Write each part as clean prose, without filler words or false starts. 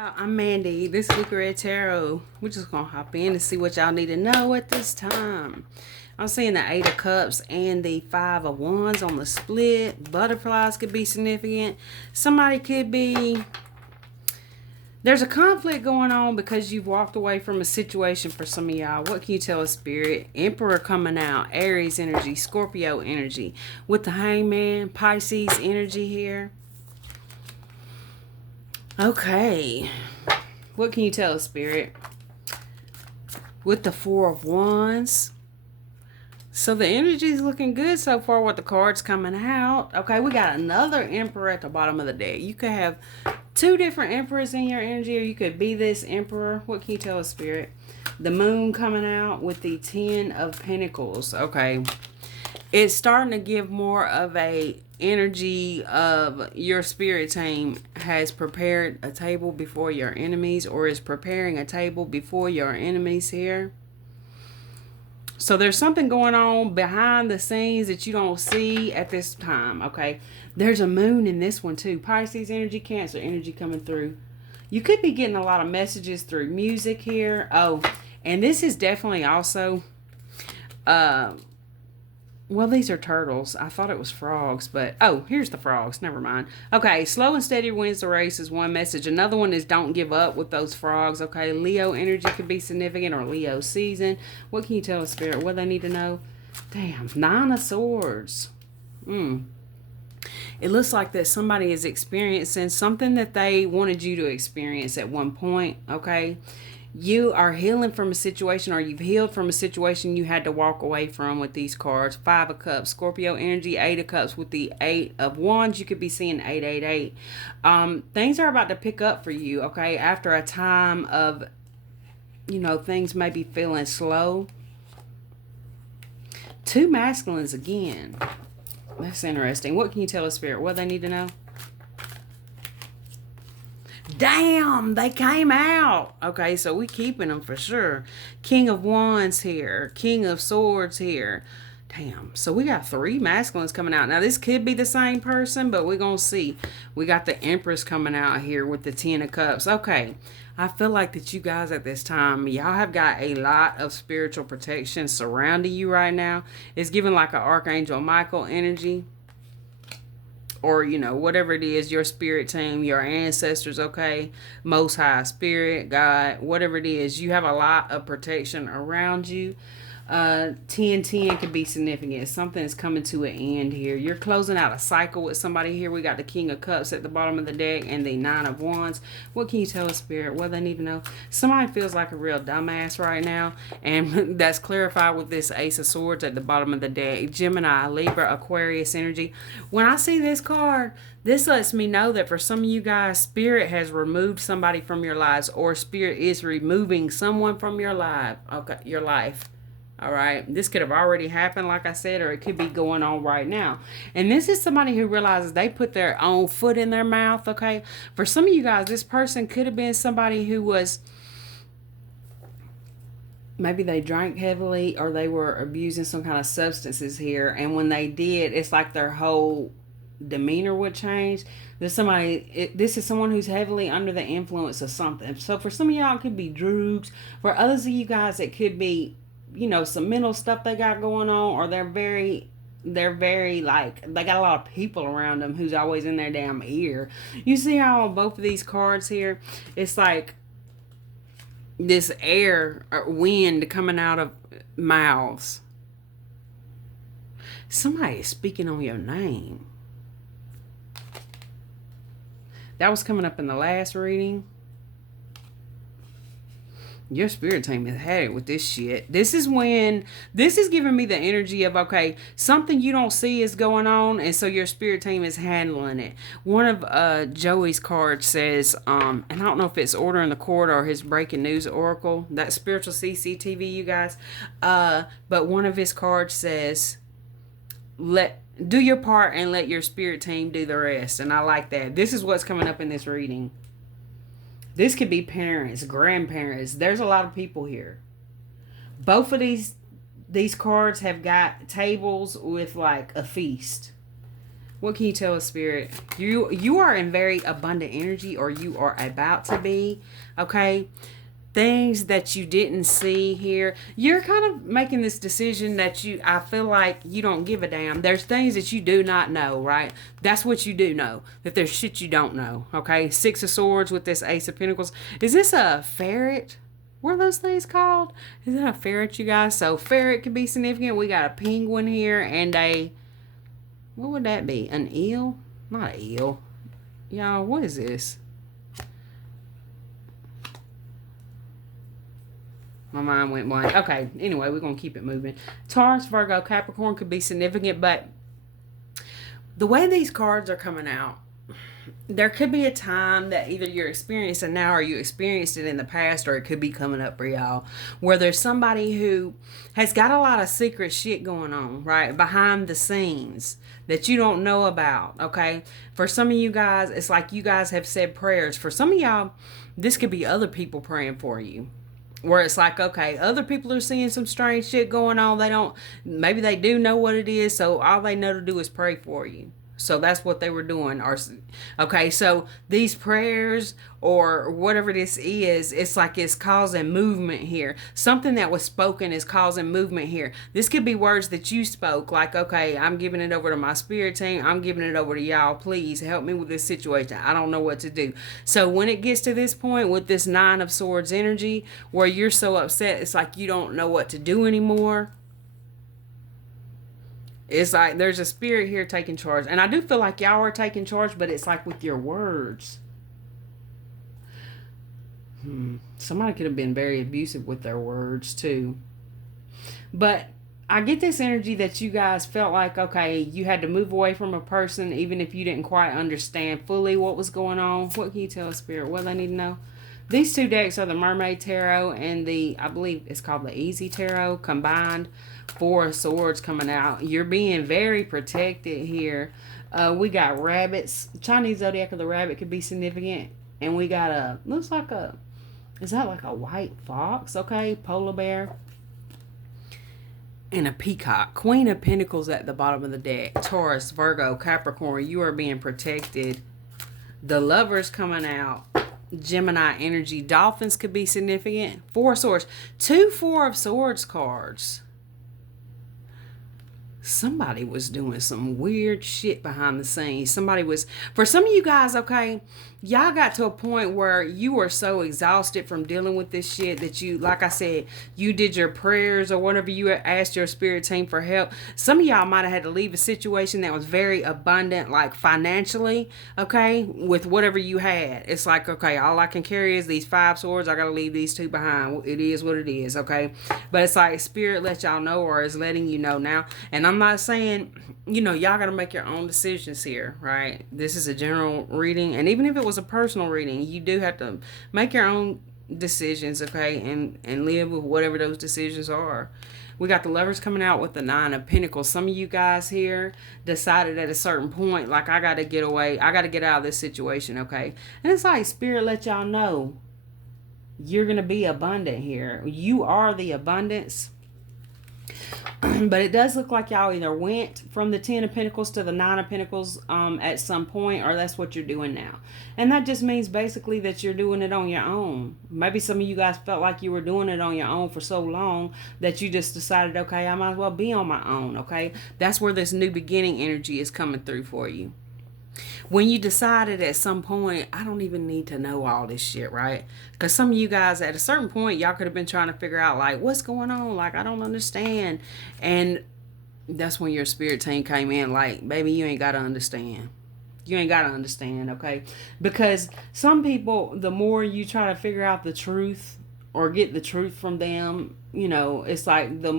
I'm Mandy. This is Luca Red Tarot. We're just going to hop in and see what y'all need to know at this time. I'm seeing the Eight of Cups and the Five of Wands on the split. Butterflies could be significant. Somebody could be... There's a conflict going on because you've walked away from a situation for some of y'all. What can you tell us, Spirit? Emperor coming out. Aries energy. Scorpio energy. With the Hangman. Pisces energy here. Okay. What can you tell us, Spirit? With the Four of Wands. So the energy is looking good so far with the cards coming out. Okay, we got another Emperor at the bottom of the deck. You could have two different Emperors in your energy, or you could be this Emperor. What can you tell us, Spirit? The Moon coming out with the Ten of Pentacles. Okay. It's starting to give more of a energy of your spirit team has prepared a table before your enemies, or is preparing a table before your enemies here. So there's something going on behind the scenes that you don't see at this time, okay? There's a moon in this one too. Pisces energy, Cancer energy coming through. You could be getting a lot of messages through music here. Oh, and this is definitely also... well, these are turtles. I thought it was frogs, but... Oh, here's the frogs. Never mind. Okay, slow and steady wins the race is one message. Another one is don't give up with those frogs. Okay, Leo energy could be significant, or Leo season. What can you tell us, Spirit? What they need to know? Damn, Nine of Swords. It looks like that somebody is experiencing something that they wanted you to experience at one point, okay? You are healing from a situation, or you've healed from a situation you had to walk away from with these cards. Five of Cups, Scorpio energy, Eight of Cups with the Eight of Wands. You could be seeing 888. Things are about to pick up for you, okay? After a time of, things may be feeling slow. Two masculines again. That's interesting. What can you tell us, Spirit? What they need to know? Damn, they came out. Okay, so we keeping them for sure. King of Wands here. King of Swords here. Damn, so we got three masculines coming out. Now, this could be the same person, but we're going to see. We got the Empress coming out here with the Ten of Cups. Okay, I feel like that you guys at this time, y'all have got a lot of spiritual protection surrounding you right now. It's giving like an Archangel Michael energy. Or, whatever it is, your spirit team, your ancestors, okay? Most High Spirit, God, whatever it is, you have a lot of protection around you. 1010 could be significant. Something is coming to an end here. You're closing out a cycle with somebody here. We got the King of Cups at the bottom of the deck and the Nine of Wands. What can you tell us, Spirit? What they need to know? Somebody feels like a real dumbass right now, and that's clarified with this Ace of Swords at the bottom of the deck. Gemini, Libra, Aquarius energy. When I see this card, this lets me know that for some of you guys, Spirit has removed somebody from your lives, or Spirit is removing someone from your life. Okay, your life. All right, this could have already happened, like I said, or it could be going on right now. And this is somebody who realizes they put their own foot in their mouth, okay? For some of you guys, this person could have been somebody who was, maybe they drank heavily, or they were abusing some kind of substances here. And when they did, it's like their whole demeanor would change. This is someone who's heavily under the influence of something. So for some of y'all, it could be drugs. For others of you guys, it could be, some mental stuff they got going on, or they're very like, they got a lot of people around them who's always in their damn ear. You see how on both of these cards here, it's like this air or wind coming out of mouths. Somebody is speaking on your name. That was coming up in the last reading. Your spirit team has had it with this shit. This is giving me the energy of, okay, something you don't see is going on, and so your spirit team is handling it. One of Joey's cards says, and I don't know if it's Order in the Court or his Breaking News Oracle, that spiritual CCTV, you guys. But one of his cards says, do your part and let your spirit team do the rest. And I like that. This is what's coming up in this reading. This could be parents, grandparents. There's a lot of people here. Both of these cards have got tables with like a feast. What can you tell us, Spirit? You are in very abundant energy, or you are about to be. Okay, things that you didn't see here. You're kind of making this decision that I feel like you don't give a damn. There's things that you do not know, right? That's what you do know. That there's shit you don't know. Okay, Six of Swords with this Ace of Pentacles. Is this a ferret? What are those things called? Is that a ferret, you guys? So ferret could be significant. We got a penguin here and a, what would that be? An eel? Not an eel. Y'all, what is this? My mind went blank. Okay, anyway, we're going to keep it moving. Taurus, Virgo, Capricorn could be significant, but the way these cards are coming out, there could be a time that either you're experiencing now or you experienced it in the past, or it could be coming up for y'all, where there's somebody who has got a lot of secret shit going on, right, behind the scenes that you don't know about, okay? For some of you guys, it's like you guys have said prayers. For some of y'all, this could be other people praying for you. Where it's like, okay, other people are seeing some strange shit going on. Maybe they do know what it is, so all they know to do is pray for you. So that's what they were doing. Okay, so these prayers or whatever this is, it's like it's causing movement here. Something that was spoken is causing movement here. This could be words that you spoke, like, okay, I'm giving it over to my spirit team. I'm giving it over to y'all. Please help me with this situation. I don't know what to do. So when it gets to this point with this Nine of Swords energy, where you're so upset, it's like you don't know what to do anymore. It's like there's a spirit here taking charge. And I do feel like y'all are taking charge, but it's like with your words. Somebody could have been very abusive with their words too. But I get this energy that you guys felt like, okay, you had to move away from a person even if you didn't quite understand fully what was going on. What can you tell Spirit? What do they need to know? These two decks are the Mermaid Tarot and the, I believe it's called the Easy Tarot combined. Four of Swords coming out. You're being very protected here. We got rabbits. Chinese zodiac of the rabbit could be significant. And we got looks like is that like a white fox? Okay, polar bear. And a peacock. Queen of Pentacles at the bottom of the deck. Taurus, Virgo, Capricorn, you are being protected. The Lovers coming out. Gemini energy. Dolphins could be significant. Four of Swords. 2 Four of Swords cards. Somebody was doing some weird shit behind the scenes. Somebody was, for some of you guys, okay, y'all got to a point where you were so exhausted from dealing with this shit that you, like I said, you did your prayers or whatever, you asked your spirit team for help. Some of y'all might have had to leave a situation that was very abundant, like financially, okay, with whatever you had. It's like, okay, all I can carry is these 5 swords. I got to leave these 2 behind. It is what it is, okay? But it's like spirit let y'all know, or is letting you know now. And I'm not saying, you know, y'all got to make your own decisions here, right? This is a general reading. And even if it was a personal reading, you do have to make your own decisions, okay? And live with whatever those decisions are. We got the Lovers coming out with the 9 of Pentacles. Some of you guys here decided at a certain point, like, I got to get away. I got to get out of this situation, okay? And it's like spirit let y'all know you're going to be abundant here. You are the abundance. But it does look like y'all either went from the 10 of Pentacles to the 9 of Pentacles at some point, or that's what you're doing now. And that just means basically that you're doing it on your own. Maybe some of you guys felt like you were doing it on your own for so long that you just decided, okay, I might as well be on my own, okay? That's where this new beginning energy is coming through for you. When you decided at some point, I don't even need to know all this shit, right? Because some of you guys at a certain point, y'all could have been trying to figure out, like, what's going on? Like, I don't understand. And that's when your spirit team came in, like, baby, you ain't got to understand. You ain't got to understand, okay? Because some people, the more you try to figure out the truth or get the truth from them, you know, it's like the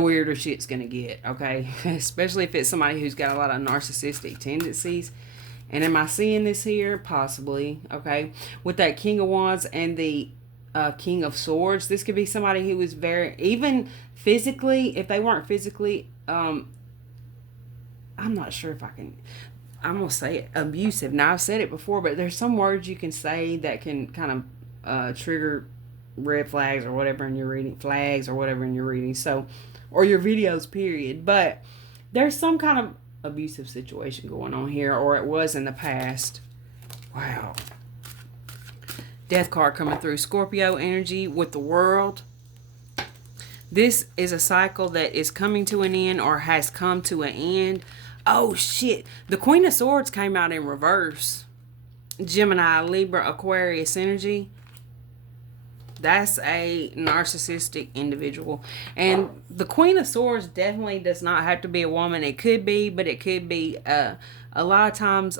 weirder shit's gonna get, okay? Especially if it's somebody who's got a lot of narcissistic tendencies. And am I seeing this here? Possibly, okay? With that King of Wands and the King of Swords, this could be somebody who is very, even physically, if they weren't physically, I'm not sure if I'm gonna say it, abusive. Now, I've said it before, but there's some words you can say that can kind of trigger red flags or whatever in your reading, so, or your videos, period. But there's some kind of abusive situation going on here, or it was in the past. Wow. Death card coming through. Scorpio energy with the World. This is a cycle that is coming to an end or has come to an end. Oh, shit. The Queen of Swords came out in reverse. Gemini, Libra, Aquarius energy. That's a narcissistic individual. And the Queen of Swords definitely does not have to be a woman. It could be, but it could be a lot of times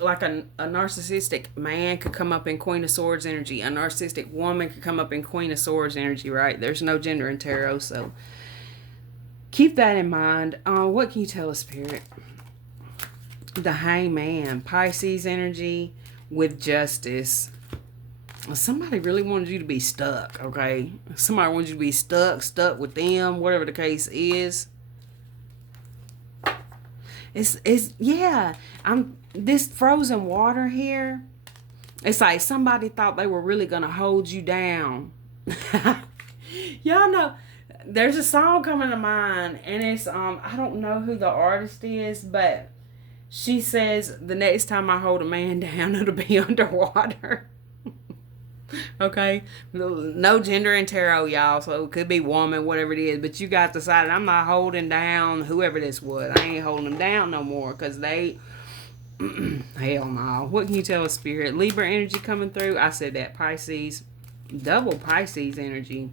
like a narcissistic man could come up in Queen of Swords energy. A narcissistic woman could come up in Queen of Swords energy, right? There's no gender in tarot, so keep that in mind. What can you tell us, Spirit? The Hangman, Pisces energy with Justice. Somebody really wanted you to be stuck, okay? Somebody wanted you to be stuck with them, whatever the case is. It's yeah. This frozen water here. It's like somebody thought they were really gonna hold you down. Y'all know there's a song coming to mind, and it's I don't know who the artist is, but she says the next time I hold a man down, it'll be underwater. Okay, no gender in tarot, y'all, so it could be woman, whatever it is, but you got decided I'm not holding down whoever this was. I ain't holding them down no more, because they hell no. What can you tell us, Spirit? Libra energy coming through. I said that. Pisces, double Pisces energy.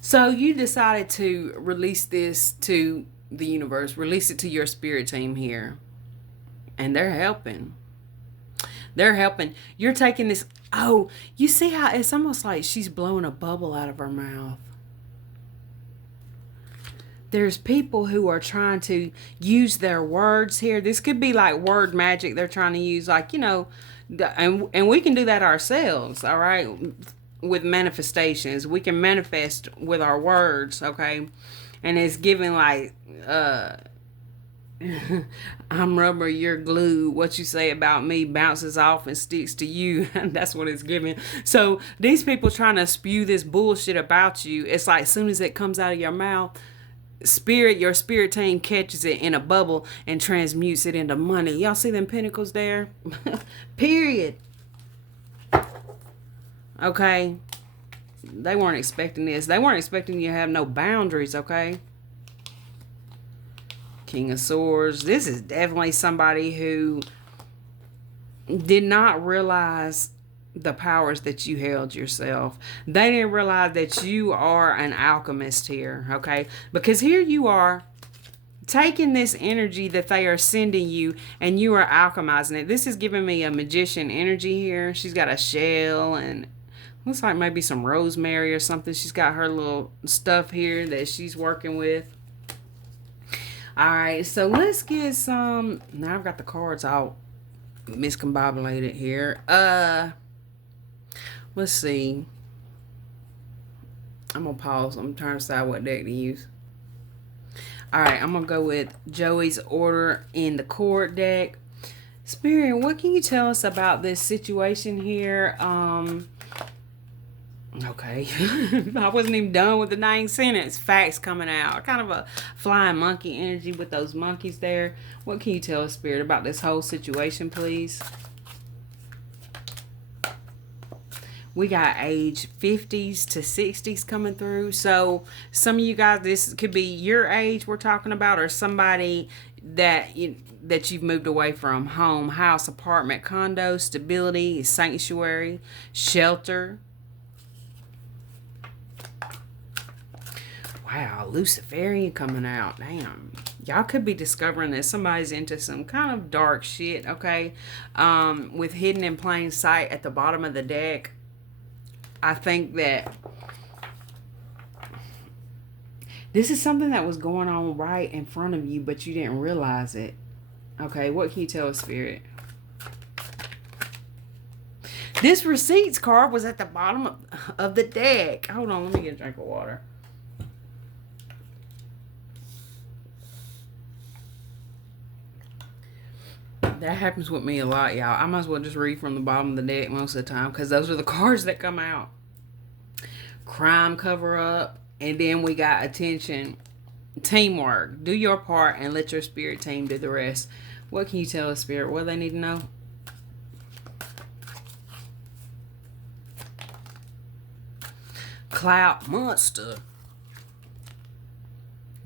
So you decided to release this to the universe, release it to your spirit team here, and they're helping. They're helping. You're taking this. Oh, you see how it's almost like she's blowing a bubble out of her mouth. There's people who are trying to use their words here. This could be like word magic. They're trying to use, like, you know, and we can do that ourselves, all right? With manifestations. We can manifest with our words, okay? And it's giving like, I'm rubber, you're glue. What you say about me bounces off and sticks to you. That's what it's giving. So these people trying to spew this bullshit about you, it's like as soon as it comes out of your mouth, your spirit team catches it in a bubble and transmutes it into money. Y'all see them pentacles there? Period. Okay. They weren't expecting this. They weren't expecting you to have no boundaries, okay? King of Swords. This is definitely somebody who did not realize the powers that you held yourself. They didn't realize that you are an alchemist here, okay? Because here you are taking this energy that they are sending you and you are alchemizing it. This is giving me a magician energy here. She's got a shell and looks like maybe some rosemary or something. She's got her little stuff here that she's working with. Alright, so let's get some. Now I've got the cards all miscombobulated here. Let's see. I'm gonna pause. I'm trying to decide what deck to use. Alright, I'm gonna go with Joey's Order in the Court deck. Spirit, what can you tell us about this situation here? Okay. I wasn't even done with the 9th sentence. Facts coming out. Kind of a flying monkey energy with those monkeys there. What can you tell us, Spirit, about this whole situation, please? We got age 50s to 60s coming through. So some of you guys, this could be your age we're talking about, or somebody that you've moved away from. Home, house, apartment, condo, stability, sanctuary, shelter. Wow, Luciferian coming out. Damn. Y'all could be discovering that somebody's into some kind of dark shit, okay? With hidden in plain sight at the bottom of the deck. I think that this is something that was going on right in front of you, but you didn't realize it. Okay, what can you tell us, Spirit? This receipts card was at the bottom of the deck. Hold on, let me get a drink of water. That happens with me a lot, y'all. I might as well just read from the bottom of the deck most of the time, because those are the cards that come out. Crime cover up. And then we got attention. Teamwork. Do your part and let your spirit team do the rest. What can you tell us, spirit? What do they need to know? Clout monster.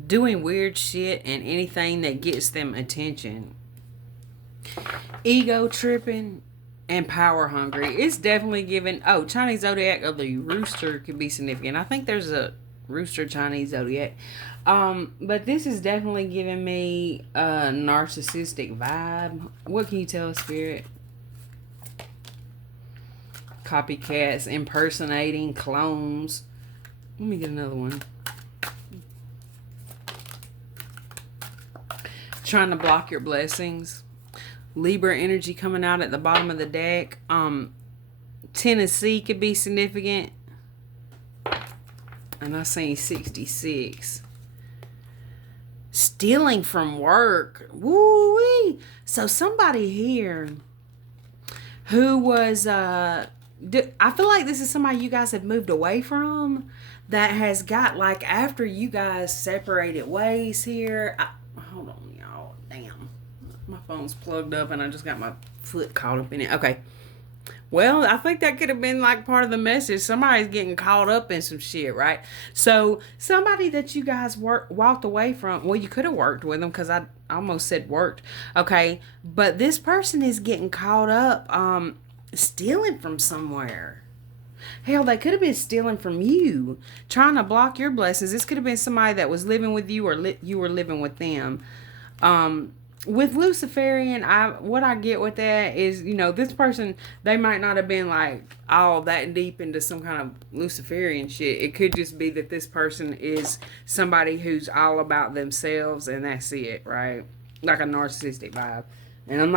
Doing weird shit and anything that gets them attention. Ego tripping and power hungry. It's definitely given. Oh, Chinese zodiac of the rooster could be significant. I think there's a rooster Chinese zodiac. But this is definitely giving me a narcissistic vibe. What can you tell us, spirit? Copycats, impersonating, clones. Let me get another one. Trying to block your blessings. Libra energy coming out at the bottom of the deck. Tennessee could be significant. And I seen 66. Stealing from work. Woo-wee. So somebody here who was I feel like this is somebody you guys have moved away from, that has got, like, after you guys separated ways here. Hold on, y'all. Damn. My phone's plugged up and I just got my foot caught up in it. Okay. Well, I think that could have been like part of the message. Somebody's getting caught up in some shit, right? So somebody that you guys walked away from, well, you could have worked with them, because I almost said worked. Okay. But this person is getting caught up stealing from somewhere. Hell, they could have been stealing from you, trying to block your blessings. This could have been somebody that was living with you, or you were living with them. With Luciferian, what I get with that is, this person, they might not have been like all that deep into some kind of Luciferian shit. It could just be that this person is somebody who's all about themselves and that's it, right? Like a narcissistic vibe. And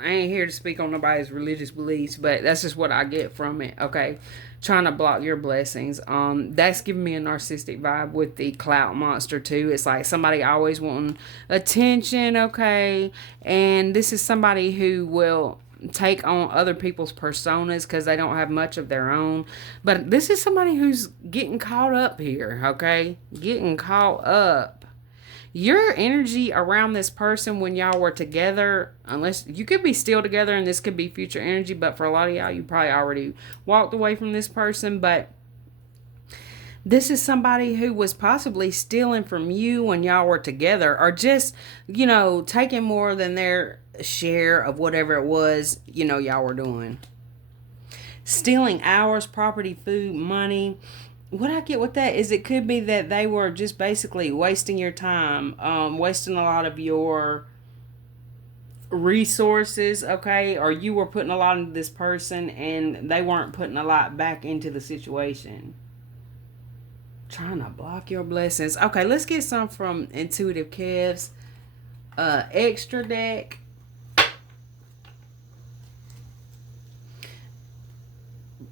I ain't here to speak on nobody's religious beliefs, but that's just what I get from it, okay? Trying to block your blessings. That's giving me a narcissistic vibe with the clout monster too. It's like somebody always wanting attention, okay? And this is somebody who will take on other people's personas because they don't have much of their own. But this is somebody who's getting caught up here, okay? Getting caught up. Your energy around this person when y'all were together, unless you could be still together and this could be future energy, but for a lot of y'all, you probably already walked away from this person. But this is somebody who was possibly stealing from you when y'all were together, or just, taking more than their share of whatever it was, y'all were doing. Stealing hours, property, food, money. What I get with that is it could be that they were just basically wasting your time, wasting a lot of your resources, okay? Or you were putting a lot into this person and they weren't putting a lot back into the situation. Trying to block your blessings. Okay, let's get some from Intuitive Kev's extra deck.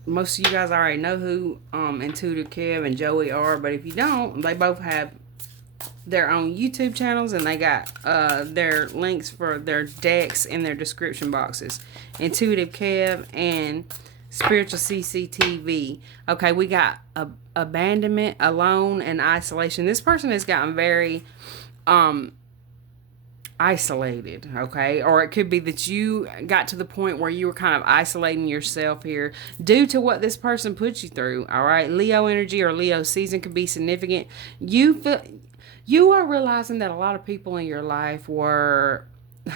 Most of you guys already know who Intuitive Kev and Joey are, but if you don't, they both have their own YouTube channels, and they got their links for their decks in their description boxes. Intuitive Kev and Spiritual CCTV. Okay, we got abandonment, alone, and isolation. This person has gotten very isolated, okay? Or it could be that you got to the point where you were kind of isolating yourself here due to what this person put you through, all right? Leo energy or Leo season could be significant. You are realizing that a lot of people in your life were,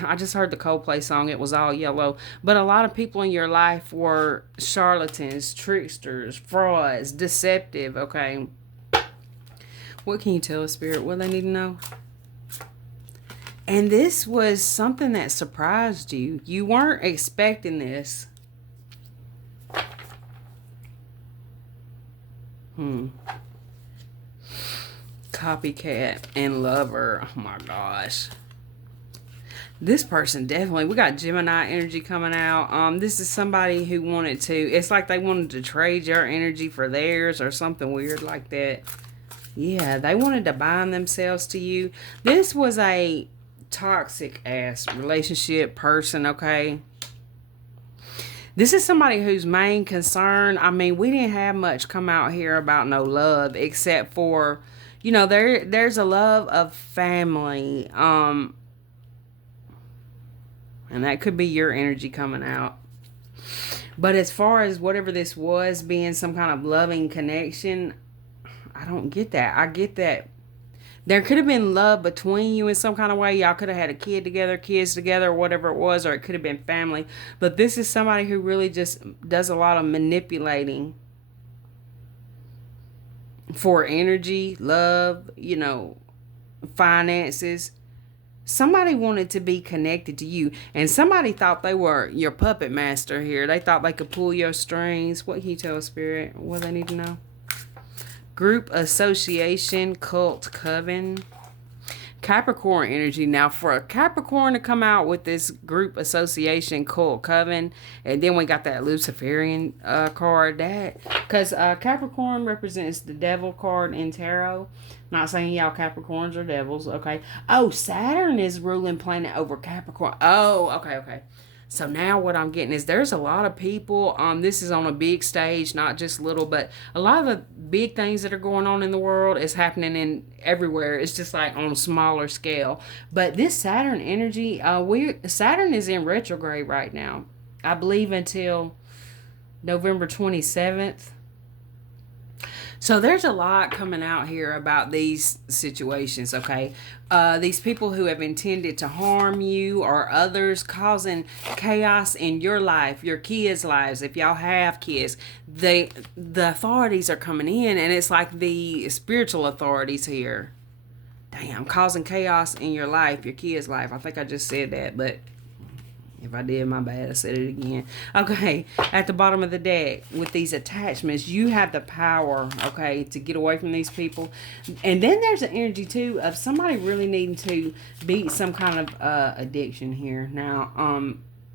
I just heard the Coldplay song, It Was All Yellow, but a lot of people in your life were charlatans, tricksters, frauds, deceptive, okay? What can you tell us, Spirit? What do they need to know? And this was something that surprised you. You weren't expecting this. Copycat and lover. Oh my gosh. This person definitely, we got Gemini energy coming out. This is somebody who wanted to, it's like they wanted to trade your energy for theirs or something weird like that. Yeah, they wanted to bind themselves to you. This was a toxic ass relationship person, okay? This is somebody whose main concern, I mean, we didn't have much come out here about no love, except for, You know, there's a love of family. And that could be your energy coming out. But as far as whatever this was being some kind of loving connection, I don't get that. I get that there could have been love between you in some kind of way. Y'all could have had a kid together, kids together, or whatever it was, or it could have been family. But this is somebody who really just does a lot of manipulating for energy, love, you know, finances. Somebody wanted to be connected to you, and somebody thought they were your puppet master here. They thought they could pull your strings. What can you tell Spirit? What do they need to know? Group, association, cult, coven. Capricorn energy. Now, for a Capricorn to come out with this group, association, cult, coven, and then we got that Luciferian card, that because Capricorn represents the devil card in tarot. Not saying y'all Capricorns are devils, okay? Oh, Saturn is ruling planet over Capricorn. Oh, okay. So now what I'm getting is there's a lot of people. This is on a big stage, not just little, but a lot of the big things that are going on in the world is happening in everywhere. It's just like on a smaller scale. But this Saturn energy, Saturn is in retrograde right now. I believe until November 27th. So there's a lot coming out here about these situations, okay? These people who have intended to harm you or others, causing chaos in your life, your kids' lives. If y'all have kids, the authorities are coming in, and it's like the spiritual authorities here. Damn, causing chaos in your life, your kids' life. I think I just said that, but if I did, my bad. I said it again. Okay, at the bottom of the deck, with these attachments, you have the power, okay, to get away from these people. And then there's an energy, too, of somebody really needing to beat some kind of addiction here. Now,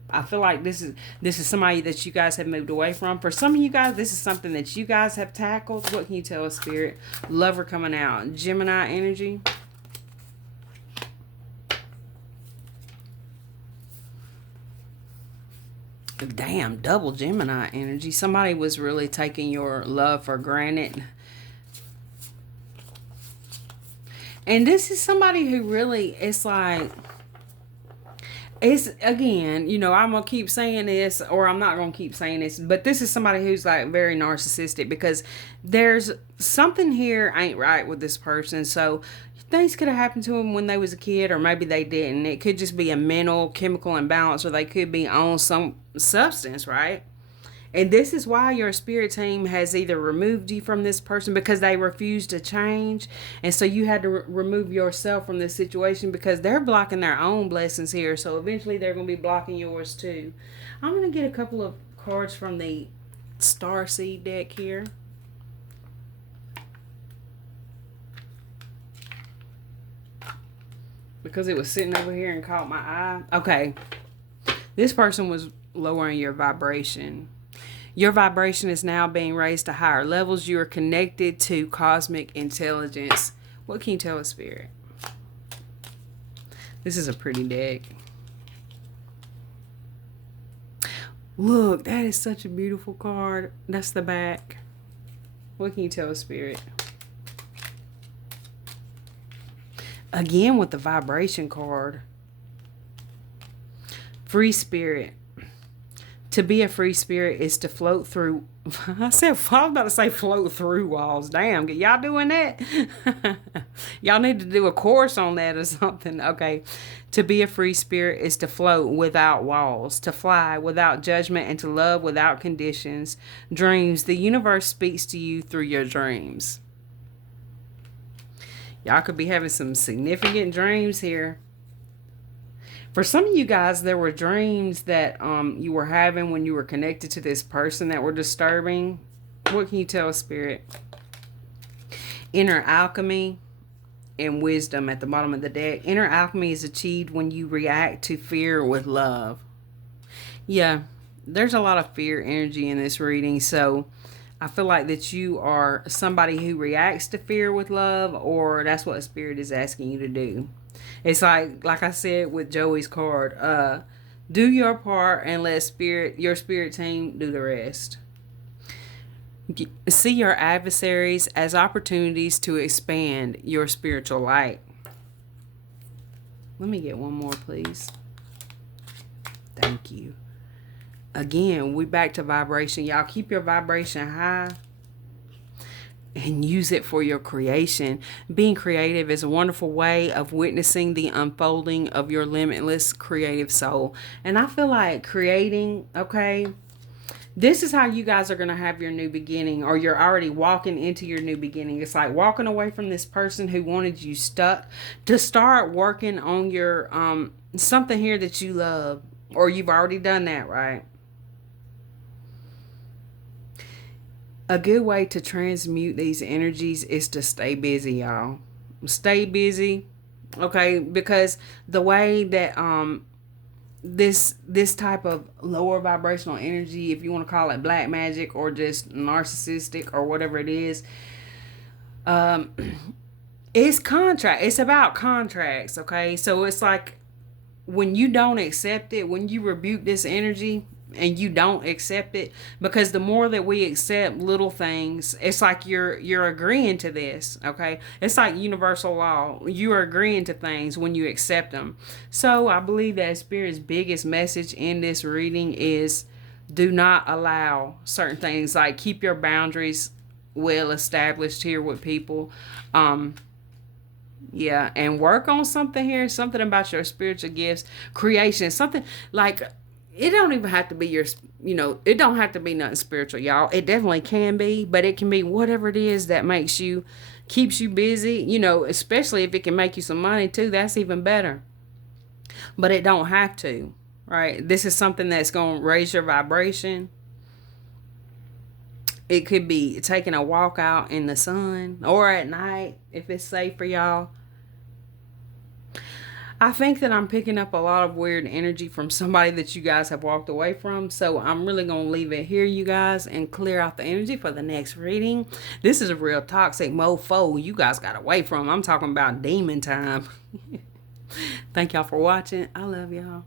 I feel like this is somebody that you guys have moved away from. For some of you guys, this is something that you guys have tackled. What can you tell us, Spirit? Lover coming out. Gemini energy. Damn, double Gemini energy. Somebody was really taking your love for granted. And this is somebody who really, it's like, it's, again, you know, I'm going to keep saying this, or I'm not going to keep saying this, but this is somebody who's like very narcissistic, because there's something here ain't right with this person. So things could have happened to them when they was a kid, or maybe they didn't. It could just be a mental, chemical imbalance, or they could be on some substance, right? And this is why your spirit team has either removed you from this person because they refuse to change. And so you had to remove yourself from this situation because they're blocking their own blessings here. So eventually they're going to be blocking yours too. I'm going to get a couple of cards from the Starseed deck here. Because it was sitting over here and caught my eye. Okay. This person was lowering your vibration. Your vibration is now being raised to higher levels. You are connected to cosmic intelligence. What can you tell us, Spirit? This is a pretty deck. Look, that is such a beautiful card. That's the back. What can you tell us, Spirit? Again with the vibration card. Free spirit. To be a free spirit is to float through. I was about to say float through walls. Damn, y'all doing that? Y'all need to do a course on that or something. Okay. To be a free spirit is to float without walls, to fly without judgment, and to love without conditions. Dreams. The universe speaks to you through your dreams. Y'all could be having some significant dreams here. For some of you guys, there were dreams that you were having when you were connected to this person that were disturbing. What can you tell us, Spirit? Inner alchemy and wisdom at the bottom of the deck. Inner alchemy is achieved when you react to fear with love. Yeah, there's a lot of fear energy in this reading. So I feel like that you are somebody who reacts to fear with love, or that's what Spirit is asking you to do. It's like I said with Joey's card, do your part and let your spirit team do the rest. See your adversaries as opportunities to expand your spiritual light. Let me get one more, please. Thank you. Again, we back to vibration. Y'all keep your vibration high and use it for your creation. Being creative is a wonderful way of witnessing the unfolding of your limitless creative soul. And I feel like creating, okay, this is how you guys are going to have your new beginning, or you're already walking into your new beginning. It's like walking away from this person who wanted you stuck to start working on your something here that you love, or you've already done that, right? A good way to transmute these energies is to stay busy, y'all. Stay busy, okay? Because the way that this type of lower vibrational energy, if you want to call it black magic or just narcissistic or whatever it is, it's contract. It's about contracts, okay? So it's like when you don't accept it, when you rebuke this energy and you don't accept it, because the more that we accept little things, it's like you're agreeing to this, okay? It's like universal law. You are agreeing to things when you accept them. So I believe that Spirit's biggest message in this reading is do not allow certain things, like keep your boundaries well established here with people. Yeah, and work on something here, something about your spiritual gifts, creation, something like, it don't even have to be your, it don't have to be nothing spiritual, y'all. It definitely can be, but it can be whatever it is that makes you, keeps you busy, especially if it can make you some money too, that's even better. But it don't have to, right? This is something that's going to raise your vibration. It could be taking a walk out in the sun or at night if it's safe for y'all. I think that I'm picking up a lot of weird energy from somebody that you guys have walked away from. So I'm really going to leave it here, you guys, and clear out the energy for the next reading. This is a real toxic mofo you guys got away from. I'm talking about demon time. Thank y'all for watching. I love y'all.